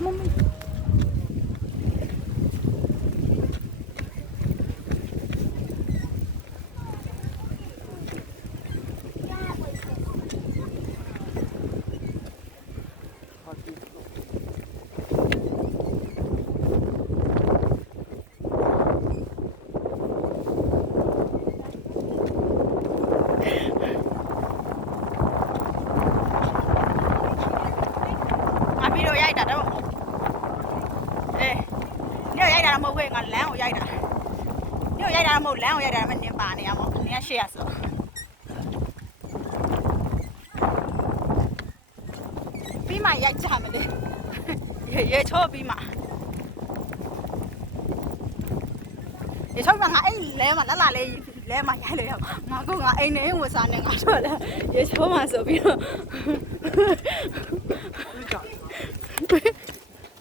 Mamãe. ရိုက်တာတော့မဟုတ်အေးညရိုက်တာတော့မဟုတ်ဘူးငါလမ်းကိုရိုက်တာညရိုက်တာတော့မဟုတ်လမ်းကိုရိုက်တာမှနင်ပါနေရမို့နင်ကရှေ့ရဆိုပြီးမှရိုက်ကြမလဲရေချိုးပြီးမှရေချိုးမှငါအဲ့လဲမှလက်လာလေးလဲမှရိုက်လို့ရငါကငါအိမ်နေဝင်စားနေငါတော့လဲရေချိုးမှဆိုပြီးတော့